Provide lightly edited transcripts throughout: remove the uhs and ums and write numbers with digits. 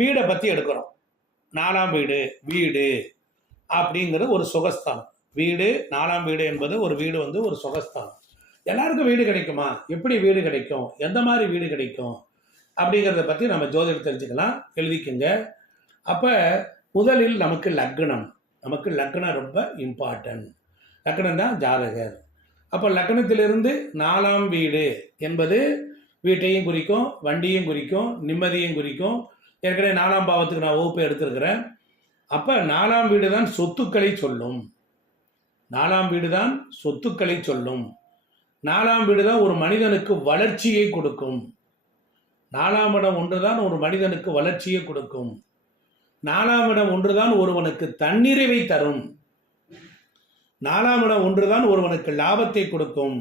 வீடை பற்றி எடுக்கிறோம். 4ஆம் வீடு வீடு அப்படிங்கிறது ஒரு சுகஸ்தானம். வீடு 4ஆம் வீடு என்பது ஒரு வீடு வந்து ஒரு சுகஸ்தானம். எல்லாருக்கும் வீடு கிடைக்குமா? எப்படி வீடு கிடைக்கும்? எந்த மாதிரி வீடு கிடைக்கும் அப்படிங்கிறத பற்றி நம்ம ஜோதிடம் தெரிஞ்சுக்கலாம். எழுதிக்குங்க. அப்போ முதலில் நமக்கு லக்னம். நமக்கு லக்னம் ரொம்ப இம்பார்ட்டன்ட். லக்னம் தான் ஜாதகர். அப்போ லக்னத்திலிருந்து 4ஆம் வீடு என்பது வீட்டையும் குறிக்கும், வண்டியும் குறிக்கும், நிம்மதியும் குறிக்கும். ஏற்கனவே 4ஆம் பாவத்துக்கு நான் வகுப்பு எடுத்திருக்கிறேன். அப்போ 4ஆம் வீடு தான் சொத்துக்களை சொல்லும். 4ஆம் வீடு தான் சொத்துக்களை சொல்லும். 4ஆம் வீடு தான் ஒரு மனிதனுக்கு வளர்ச்சியை கொடுக்கும். 4ஆம் இடம் ஒன்றுதான் ஒரு மனிதனுக்கு வளர்ச்சியை கொடுக்கும். 4ஆம் இடம் ஒன்றுதான் ஒருவனுக்கு தன்னிறைவை தரும். 4ஆம் இடம் ஒன்றுதான் ஒருவனுக்கு லாபத்தை கொடுக்கும்.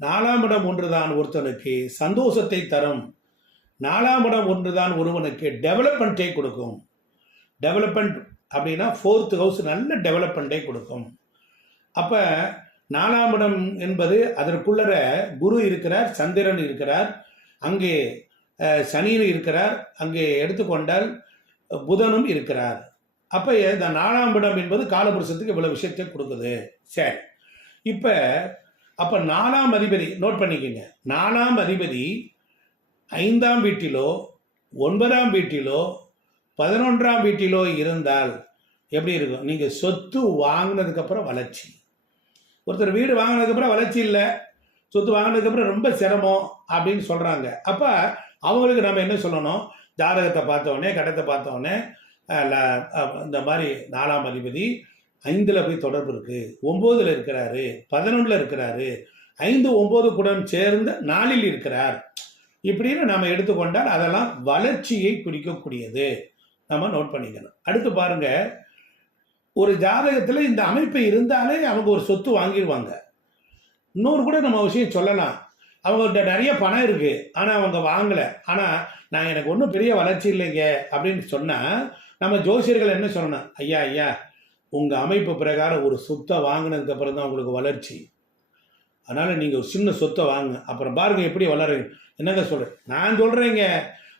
4ஆம் இடம் ஒன்றுதான் ஒருத்தனுக்கு சந்தோஷத்தை தரும். 4ஆம் இடம் ஒன்றுதான் ஒருவனுக்கு டெவலப்மெண்ட்டை கொடுக்கும். டெவலப்மெண்ட் அப்படின்னா 4th ஹவுஸ் நல்ல டெவலப்மெண்ட்டை கொடுக்கும். அப்போ 4ஆம் இடம் என்பது அதற்குள்ளர குரு இருக்கிறார், சந்திரன் இருக்கிறார், அங்கே சனியின் இருக்கிறார், அங்கே எடுத்துக்கொண்டால் புதனும் இருக்கிறார். அப்போ இந்த 4ஆம் இடம் என்பது காலபுருஷத்துக்கு இவ்வளோ விஷயத்தை கொடுக்குது. சரி, இப்போ அப்போ 4ஆம் அதிபதி நோட் பண்ணிக்கோங்க. 4ஆம் அதிபதி 5ஆம் வீட்டிலோ 9ஆம் வீட்டிலோ 11ஆம் வீட்டிலோ இருந்தால் எப்படி இருக்கும்? நீங்கள் சொத்து வாங்கினதுக்கப்புறம் வளர்ச்சி. ஒருத்தர் வீடு வாங்கினதுக்கப்புறம் வளர்ச்சி இல்லை, சொத்து வாங்கினதுக்கப்புறம் ரொம்ப சிரமம் அப்படின்னு சொல்கிறாங்க. அப்போ அவங்களுக்கு நம்ம என்ன சொல்லணும்? ஜாதகத்தை பார்த்தோடனே, கடத்தை பார்த்தோடனே, இந்த மாதிரி 4ஆம் அதிபதி 5ல் போய் தொடர்பு இருக்குது, 9ல் இருக்கிறாரு, 11ல் இருக்கிறாரு, 5 9 கூட சேர்ந்து 4ல் இருக்கிறார், இப்படின்னு நம்ம எடுத்துக்கொண்டால் அதெல்லாம் வளர்ச்சியை குறிக்கக்கூடியது. நம்ம நோட் பண்ணிக்கணும். அடுத்து பாருங்க, ஒரு ஜாதகத்தில் இந்த அமைப்பு இருந்தாலே அவங்க ஒரு சொத்து வாங்கிடுவாங்க. இன்னொரு கூட நம்ம விஷயம் சொல்லலாம். அவங்கள்ட்ட நிறைய பணம் இருக்குது, ஆனால் அவங்க வாங்கலை. ஆனால் நான் எனக்கு ஒன்றும் பெரிய வளர்ச்சி இல்லைங்க அப்படின்னு சொன்னால் நம்ம ஜோசியர்கள் என்ன சொல்லணும்? ஐயா ஐயா, உங்கள் அமைப்பு பிரகாரம் ஒரு சொத்தை வாங்கினதுக்கு அப்புறம் தான் உங்களுக்கு வளர்ச்சி. அதனால் நீங்கள் ஒரு சின்ன சொத்தை வாங்க, அப்புறம் பாருங்கள் எப்படி வளருங்க. என்னங்க சொல்கிறேன்? நான் சொல்கிறேங்க,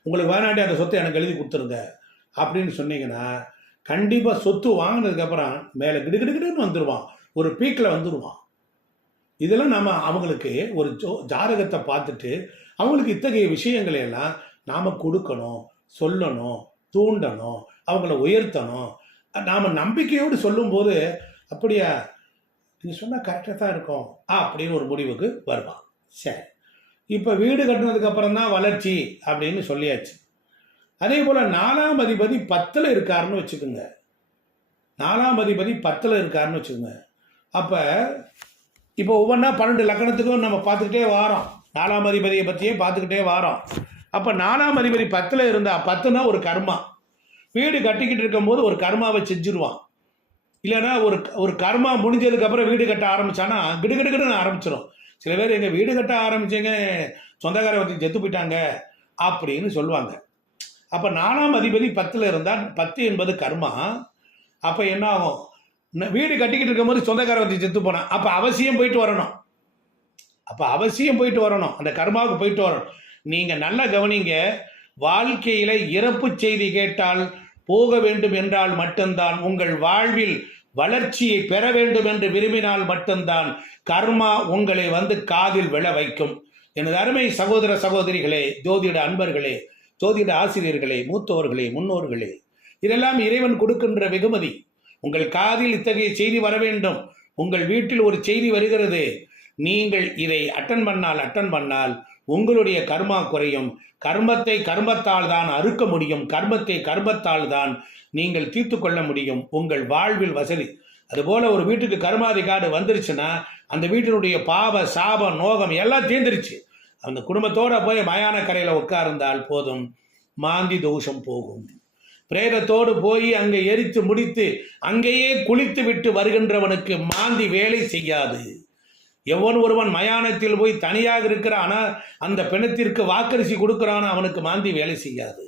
உங்களுக்கு வேணாட்டி அந்த சொத்தை எனக்கு எழுதி கொடுத்துருங்க அப்படின்னு சொன்னீங்கன்னா கண்டிப்பாக சொத்து வாங்கினதுக்கப்புறம் மேலே கிடுகிடுன்னு வந்துடுவான், ஒரு பீக்கில் வந்துடுவான். இதெல்லாம் நம்ம அவங்களுக்கு ஒரு ஜாதகத்தை பார்த்துட்டு அவங்களுக்கு இத்தகைய விஷயங்களை எல்லாம் நாம் கொடுக்கணும், சொல்லணும், தூண்டணும், அவங்கள உயர்த்தணும். நாம் நம்பிக்கையோடு சொல்லும்போது அப்படியா நீங்கள் சொன்னால் கரெக்டாக தான் இருக்கும் அப்படின்னு ஒரு முடிவுக்கு வருவான். சரி, இப்போ வீடு கட்டினதுக்கப்புறம் தான் வளர்ச்சி அப்படின்னு சொல்லியாச்சு. அதே போல் 4ஆம் அதிபதி 10ல் இருக்காருன்னு வச்சுக்கோங்க. 4ஆம் அதிபதி 10ல் இருக்காருன்னு வச்சுக்கோங்க. அப்போ இப்போ ஒவ்வொன்றா 12 லக்கணத்துக்கும் நம்ம பார்த்துக்கிட்டே வாரோம். 4ஆம் அதிபதியை பற்றியே பார்த்துக்கிட்டே வாரோம். அப்போ 4ஆம் அதிபதி 10ல் இருந்தால், 10னா ஒரு கர்மா. வீடு கட்டிக்கிட்டு இருக்கும்போது ஒரு கர்மாவை செஞ்சுருவான். இல்லைன்னா ஒரு கர்மா முடிஞ்சதுக்கப்புறம் வீடு கட்ட ஆரம்பித்தானா கிடுகிடுன்னு ஆரம்பிச்சிடும். சில பேர் எங்கள் வீடு கட்ட ஆரம்பித்தேங்க, சொந்தக்காரை வச்சு செத்து போயிட்டாங்க அப்படின்னு சொல்லுவாங்க. அப்போ 4ஆம் அதிபதி 10ல் இருந்தால், 10 என்பது கர்மா. அப்போ என்ன ஆகும்? வீடு கட்டிக்கிட்டு இருக்கும்போது சொந்தக்காரை வச்சு செத்து போனான், அப்போ அவசியம் போயிட்டு வரணும். அந்த கர்மாவுக்கு போயிட்டு வரணும். நீங்கள் நல்லா கவனிங்க. வாழ்க்கையில் இறப்பு செய்தி கேட்டால் போக வேண்டும் என்றால் மட்டும்தான், உங்கள் வாழ்வில் வளர்ச்சியை பெற வேண்டும் என்று விரும்பினால் மட்டும்தான் கர்மா உங்களை வந்து காதில் விழ வைக்கும். எனது அருமை சகோதர சகோதரிகளே, ஜோதிட அன்பர்களே, ஜோதிட ஆசிரியர்களே, மூத்தோர்களே, முன்னோர்களே, இதெல்லாம் இறைவன் கொடுக்கின்ற வெகுமதி. உங்கள் காதில் இத்தகைய செய்தி வர வேண்டும். உங்கள் வீட்டில் ஒரு செய்தி வருகிறது, நீங்கள் இதை அட்டன் பண்ணால் உங்களுடைய கர்மா குறையும். கர்மத்தை கர்மத்தால் தான் அறுக்க முடியும். கர்மத்தை கர்மத்தால் தான் நீங்கள் தீர்த்து கொள்ள முடியும். உங்கள் வாழ்வில் வசதி. அதுபோல் ஒரு வீட்டுக்கு கர்மாதிகாடு வந்துருச்சுன்னா அந்த வீட்டினுடைய பாவ சாபம் நோகம் எல்லாம் தீர்ந்துருச்சு. அந்த குடும்பத்தோடு போய் மயான கரையில் உட்கார்ந்தால் போதும், மாந்தி தோஷம் போகும். பிரேதத்தோடு போய் அங்கே எரித்து முடித்து அங்கேயே குளித்து விட்டு வருகின்றவனுக்கு மாந்தி வேலை செய்யாது. எவன் ஒருவன் மயானத்தில் போய் தனியாக இருக்கிறானா, அந்த பிணத்திற்கு வாக்கரிசி கொடுக்கிறானா, அவனுக்கு மாந்தி வேலை செய்யாது.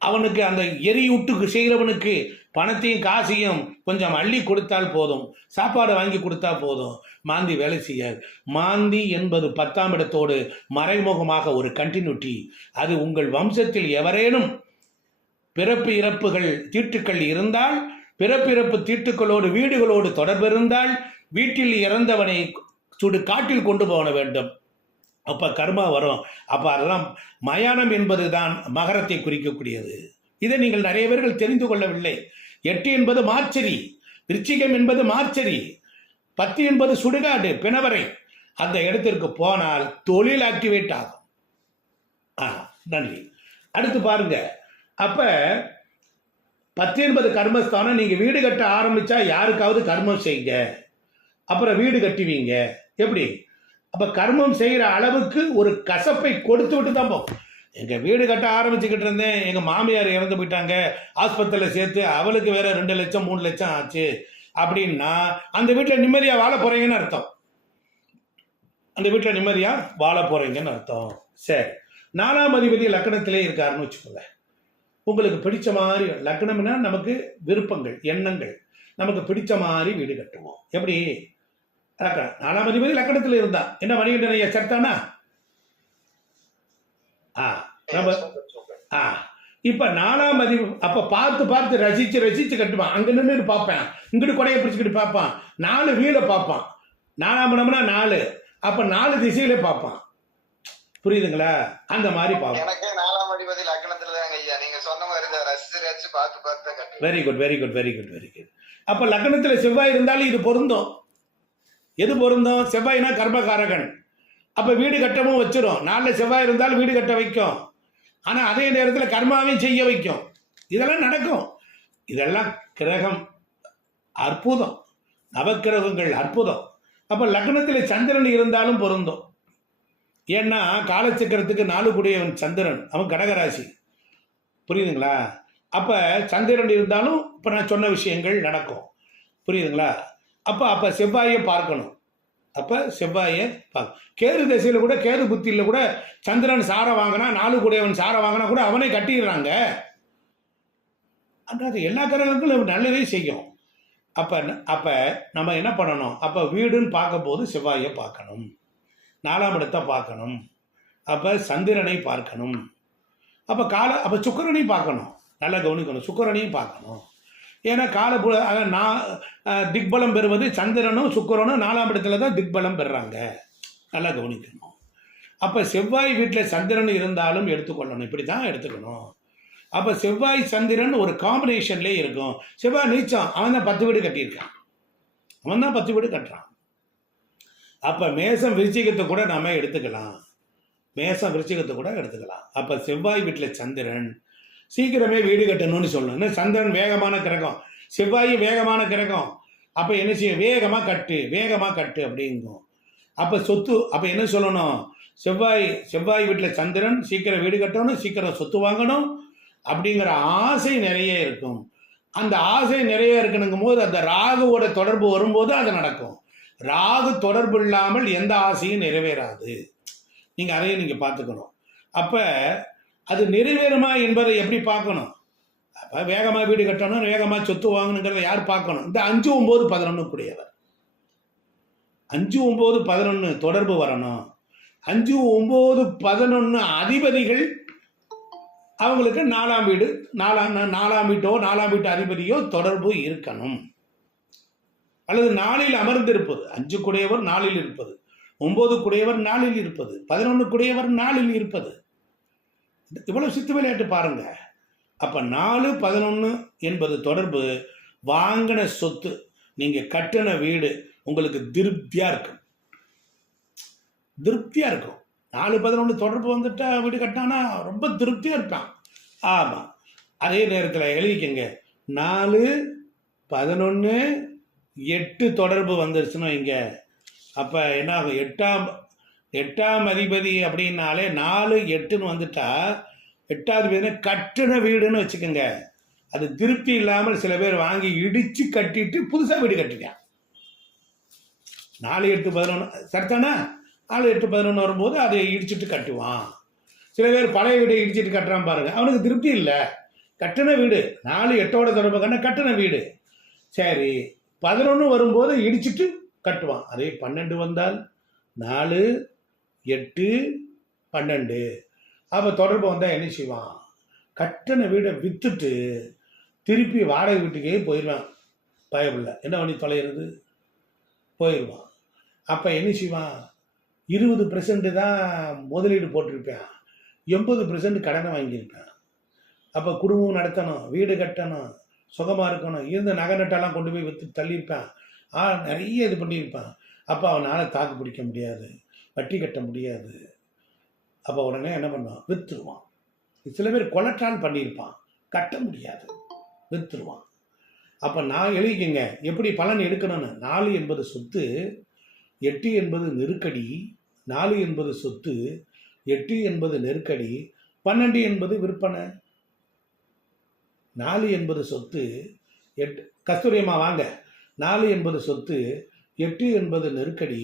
அவனுக்கு அந்த எரியூட்டுக்கு செய்கிறவனுக்கு பணத்தையும் காசையும் கொஞ்சம் அள்ளி கொடுத்தால் போதும், சாப்பாடு வாங்கி கொடுத்தா போதும், மாந்தி வேலை செய்யாது. மாந்தி என்பது 10ஆம் இடத்தோடு மறைமுகமாக ஒரு கண்டினியூட்டி. அது உங்கள் வம்சத்தில் எவரேனும் பிறப்பு இறப்புகள் தீட்டுக்கள் இருந்தால், பிறப்பு இறப்பு தீட்டுக்களோடு வீடுகளோடு தொடர்பு இருந்தால், வீட்டில் இறந்தவனை சுடு காட்டில் கொண்டு போக வேண்டும். அப்போ கர்மா வரும். அப்போ அதெல்லாம் மயானம் என்பது தான் மகரத்தை குறிக்கக்கூடியது. இதை நீங்கள் நிறைய பேர்கள் தெரிந்து கொள்ளவில்லை. 8 என்பது மார்ச்சரி, விருச்சிகம் என்பது மார்ச்சரி, 10 என்பது சுடுகாடு, பிணவரை. அந்த இடத்திற்கு போனால் தொழில் ஆக்டிவேட் ஆகும். நன்றி. அடுத்து பாருங்க. அப்ப 10 என்பது கர்மஸ்தானம். நீங்க வீடு கட்ட ஆரம்பிச்சா யாருக்காவது கர்மம் செய்யுங்க, அப்புறம் வீடு கட்டுவீங்க. எப்படி? அப்ப கர்மம் செய்யற அளவுக்கு ஒரு கசப்பை கொடுத்து விட்டு தான் போகும். எங்க வீடு கட்ட ஆரம்பிச்சுக்கிட்டு இருந்தேன், எங்க மாமியார் இறந்து போயிட்டாங்க, ஆஸ்பத்திரியில் சேர்த்து அவளுக்கு வேற 2 லட்சம் 3 லட்சம் ஆச்சு அப்படின்னா அந்த வீட்டில் நிம்மதியா வாழ போறீங்கன்னு அர்த்தம். அந்த வீட்டில் நிம்மதியா வாழ போறீங்கன்னு அர்த்தம். சரி, 4ஆம் அதிபதி லக்னத்திலே இருக்காருன்னு வச்சுக்கோங்க. உங்களுக்கு பிடிச்ச மாதிரி லக்னம்னா நமக்கு விருப்பங்கள், எண்ணங்கள், நமக்கு பிடிச்ச மாதிரி வீடு கட்டுவோம். எப்படி? 4ஆம் அதிபதி லக்னத்தில் இருந்தா என்ன மணிகண்டனைய சர்த்தானா? இப்ப 4ஆம் அதிபதி அப்ப பார்த்து பார்த்து ரசிச்சு ரசிச்சு கட்டுவான். அங்க நின்று பார்ப்பேன், இங்கிட்டு கொடையை பிடிச்சிக்கிட்டு பார்ப்பான், 4 வீட பார்ப்பான். 4ஆம் இடம்னா 4, அப்ப 4 திசையில பார்ப்பான். புரியுதுங்களா? அந்த மாதிரி பார்ப்போம். எனக்கு 4ஆம் அதிபதி லக்னத்துல தாங்க ஐயா, நீங்க சொன்ன மாதிரி தான் ரசிச்சு ரசிச்சு பார்த்து பார்த்து தான் கட்டுவேன். Very good, very good, very good, very good. அப்ப லக்னத்துல செவ்வாய் இருந்தாலும் இது பொருந்தும். எது பொருந்தும்? செவ்வாய்னா கர்மகாரகன். அப்ப வீடு கட்டவும் வச்சிரும். 4 செவ்வாய் இருந்தாலும் வீடு கட்ட வைக்கும். ஆனா அதே நேரத்தில் கர்மாவையும் செய்ய வைக்கும். இதெல்லாம் நடக்கும். இதெல்லாம் கிரகம் அற்புதம், நவக்கிரகங்கள் அற்புதம். அப்ப லக்னத்தில் சந்திரன் இருந்தாலும் பொருந்தும். ஏன்னா காலச்சக்கரத்துக்கு 4 கூடியவன் சந்திரன், அவன் கடகராசி. புரியுதுங்களா? அப்ப சந்திரன் இருந்தாலும் இப்ப நான் சொன்ன விஷயங்கள் நடக்கும். புரியுதுங்களா? அப்ப செவ்வாயை பார்க்கணும். அப்ப செவ்வாயை கேது திசையில கூட, கேது புத்தியில கூட சந்திரன் சார வாங்கினா, 4 கூடியவன் சார வாங்கினா கூட அவனை கட்டிடுறாங்க. அது எல்லா கிரகங்களும் நல்லதே செய்யும். அப்ப நம்ம என்ன பண்ணணும்? அப்ப வீடுன்னு பார்க்கும் போது செவ்வாயை பார்க்கணும், 4ஆம் இடத்தை பார்க்கணும், அப்ப சந்திரனை பார்க்கணும், அப்ப சுக்கிரனை பார்க்கணும். நல்லா கவனிக்கணும், சுக்கிரனையும் பார்க்கணும். ஏன்னா திக்பலம் பெறுவது சந்திரனும் சுக்கிரனும் 4ஆம் இடத்துல தான் திக்பலம் பெறுறாங்க. நல்லா கவனிக்கணும். அப்ப செவ்வாய் வீட்டில் சந்திரன் இருந்தாலும் எடுத்துக்கொள்ளணும். இப்படி தான் எடுத்துக்கணும். அப்ப செவ்வாய் சந்திரன் ஒரு காம்பினேஷன்லேயே இருக்கும். செவ்வாய் நீச்சம், அவன் தான் 10 வீடு கட்டியிருக்கான், அவன் தான் 10 வீடு கட்டுறான். அப்ப மேசம் விருச்சிகத்தை கூட நாம எடுத்துக்கலாம், மேசம் விருச்சிகத்தை கூட எடுத்துக்கலாம். அப்ப செவ்வாய் வீட்டில் சந்திரன் சீக்கிரமே வீடு கட்டணும்னு சொல்லணும். சந்திரன் வேகமான கிரகம், செவ்வாய் வேகமான கிரகம். அப்ப என்ன செய்ய? வேகமா கட்டு அப்படிங்கும். அப்ப சொத்து, அப்ப என்ன சொல்லணும்? செவ்வாய் வீட்டில் சந்திரன் சீக்கிரம் வீடு கட்டணும், சீக்கிரம் சொத்து வாங்கணும் அப்படிங்கிற ஆசை நிறைய இருக்கும். அந்த ஆசை நிறைய இருக்கணுங்கும் போது அந்த ராகுவோட தொடர்பு வரும்போது அது நடக்கும். ராகு தொடர்பு இல்லாமல் எந்த ஆசையும் நிறைவேறாது. நீங்க அதையும் நீங்க பார்த்துக்கணும். அப்ப அது நிறைவேறுமா என்பதை எப்படி பார்க்கணும்? அப்ப வேகமா வீடு கட்டணும், வேகமா சொத்து வாங்கணுங்கிறத யார் பார்க்கணும்? இந்த 5, 9, 11 கூடியவர். 5, 9, 11 தொடர்பு வரணும். 5, 9, 11 அதிபதிகள் அவங்களுக்கு 4ஆம் வீடு, 4ஆம் வீட்டோ 4ஆம் வீட்டு அதிபதியோ தொடர்பு இருக்கணும். அல்லது 4இல் அமர்ந்திருப்பது. 5 கூடியவர் 4இல் இருப்பது, 9 கூடியவர் 4இல் இருப்பது, 11 கூடியவர் 4இல் இருப்பது. இவ்வளவு சித்து விளையாட்டு பாருங்க. அப்ப 4, 11 என்பது தொடர்பு. வாங்கின சொத்து, நீங்க கட்டின வீடு உங்களுக்கு திருப்தியா இருக்கும். 4, 11 தொடர்பு வந்துட்டா வீடு கட்டானா ரொம்ப திருப்தியா இருப்பான். ஆமா. அதே நேரத்தில் எழுதிக்கங்க, 4, 11, 8 தொடர்பு வந்துருச்சுன்னா இங்க அப்ப என்ன ஆகும்? 8ஆம் அதிபதி அப்படின்னாலே 4, 8ன்னு வந்துட்டா 8வது வீடு கட்டின வீடுன்னு வச்சுக்கோங்க. அது திருப்தி இல்லாமல் சில பேர் வாங்கி இடிச்சு கட்டிட்டு புதுசா வீடு கட்டிட்டான். 4, 8, 11 சரித்தானா? 4, 8, 11 வரும்போது அதை இடிச்சுட்டு கட்டுவான். சில பேர் பழைய வீடை இடிச்சுட்டு கட்டுறான் பாருங்க, அவனுக்கு திருப்தி இல்லை. கட்டின வீடு 4, 8ஓட தொடர்பு கண்ண கட்டின வீடு. சரி, 11 வரும்போது இடிச்சுட்டு கட்டுவான். அதே 12 வந்தால் 4, 8, 12 அப்ப தொடர்பு வந்தா என்ன செய்வான்? கட்டின வீடை விற்றுட்டு திருப்பி வாடகை வீட்டுக்கே போயிடுவான். பயப்புள்ள என்ன பண்ணி தொலைகிறது, போயிடுவான். அப்போ என்ன செய்வான், 20% தான் முதலீடு போட்டிருப்பேன், 80% கடனை வாங்கியிருப்பேன். அப்போ குடும்பம் நடத்தணும், வீடு கட்டணும், சுகமாக இருக்கணும், இருந்த நகை நட்டெல்லாம் கொண்டு போய் விற்று தள்ளியிருப்பான். நிறைய இது பண்ணியிருப்பான். அப்போ அவனால் தாக்கு பிடிக்க முடியாது, வட்டி கட்ட முடியாது. அப்போ உடனே என்ன பண்ணுவான், விற்றுருவான். சில பேர் கொலட்ரால் பண்ணியிருப்பான், கட்ட முடியாது, விற்றுருவான். அப்போ நான் எழுதிக்கங்க எப்படி பலன் எடுக்கணும்னு. 4 என்பது சொத்து, 8 என்பது நெருக்கடி, 4 என்பது சொத்து, 8 என்பது நெருக்கடி, 12 என்பது விற்பனை. 4 என்பது சொத்து, 8 கஸ்தூரியம்மா வாங்க. 4 என்பது சொத்து, 8 என்பது நெருக்கடி,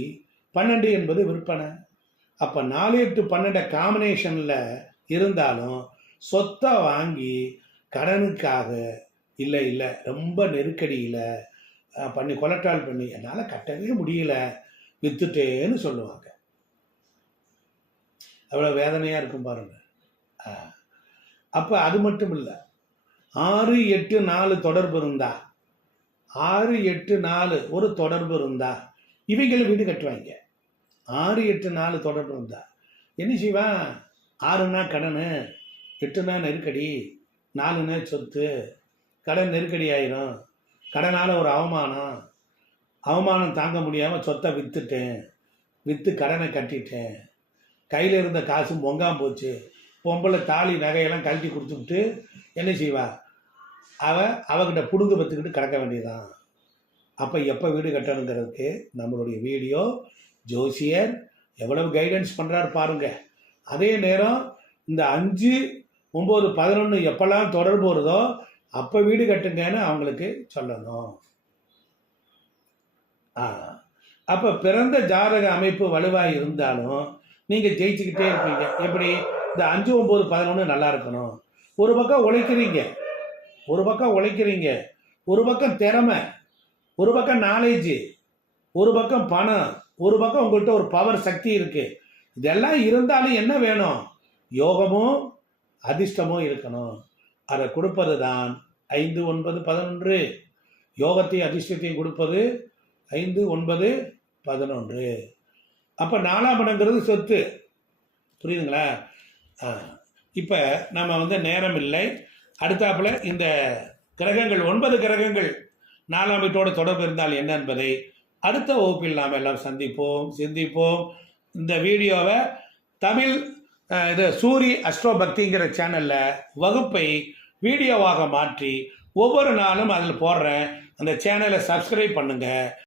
12 என்பது விற்பனை. அப்போ 4, 8, 12 காம்பினேஷனில் இருந்தாலும் சொத்தை வாங்கி கடனுக்காக இல்லை ரொம்ப நெருக்கடியில் பண்ணி கொலட்ரால் பண்ணி என்னால் கட்டவே முடியல வித்துட்டேன்னு சொல்லுவாங்க. அவ்வளோ வேதனையாக இருக்கும் பாருங்க. அப்போ அது மட்டும் இல்லை, 6, 8, 4 தொடர்பு இருந்தா, 6, 8, 4 ஒரு தொடர்பு இருந்தா இவைகளை வீடு கட்டுவாங்க. 6, 8, 4 தொடர்பு இருந்தா என்ன செய்வான், 6னா கடன், 8னா நெருக்கடி, 4னா சொத்து. கடன் நெருக்கடி ஆயிரும், கடனால் ஒரு அவமானம் தாங்க முடியாமல் சொத்தை விற்று கடனை கட்டிட்டேன், கையில் இருந்த காசு பொங்காமல் போச்சு. பொம்பளை தாலி நகையெல்லாம் கழட்டி கொடுத்துக்கிட்டு என்ன செய்வா, அவகிட்ட புடுங்கு பத்துக்கிட்டு கிடக்க வேண்டியதான். அப்போ எப்போ வீடு கட்டணுங்கிறதுக்கு நம்மளுடைய வீடியோ ஜோசியர் எவ்வளவு கைடன்ஸ் பண்ணுறாரு பாருங்க. அதே நேரம் இந்த 5, 9, 11 எப்பெல்லாம் தொடர்பு வருதோ அப்போ வீடு கட்டுங்கன்னு அவங்களுக்கு சொல்லணும். அப்போ பிறந்த ஜாதக அமைப்பு வலுவாக இருந்தாலும் நீங்கள் ஜெயிச்சுக்கிட்டே இருப்பீங்க. எப்படி, இந்த 5, 9, 11 நல்லா இருக்கணும். ஒரு பக்கம் உழைக்கிறீங்க, ஒரு பக்கம் திறமை, ஒரு பக்கம் நாலேஜ், ஒரு பக்கம் பணம், ஒரு பக்கம் உங்கள்கிட்ட ஒரு பவர் சக்தி இருக்கு. இதெல்லாம் இருந்தாலும் என்ன வேணும், யோகமும் அதிர்ஷ்டமும் இருக்கணும். அதை கொடுப்பது தான் 5, 9, 11. யோகத்தையும் அதிர்ஷ்டத்தையும் கொடுப்பது 5, 9, 11. அப்போ 4ஆம் இடங்கிறது சொத்து. புரியுதுங்களா? இப்போ நம்ம நேரம் இல்லை. அடுத்தாப்புல இந்த கிரகங்கள் 9 கிரகங்கள் 4ஆம் வீட்டோட தொடர்பு இருந்தால் என்ன என்பதை அடுத்த வகுப்பில் நாம் எல்லாம் சிந்திப்போம். இந்த வீடியோவை தமிழ் சூரி அஸ்ட்ரோ பக்திங்கிற சேனலில் வகுப்பை வீடியோவாக மாற்றி ஒவ்வொரு நாளும் அதில் போடுறேன். அந்த சேனலை சப்ஸ்கிரைப் பண்ணுங்கள்.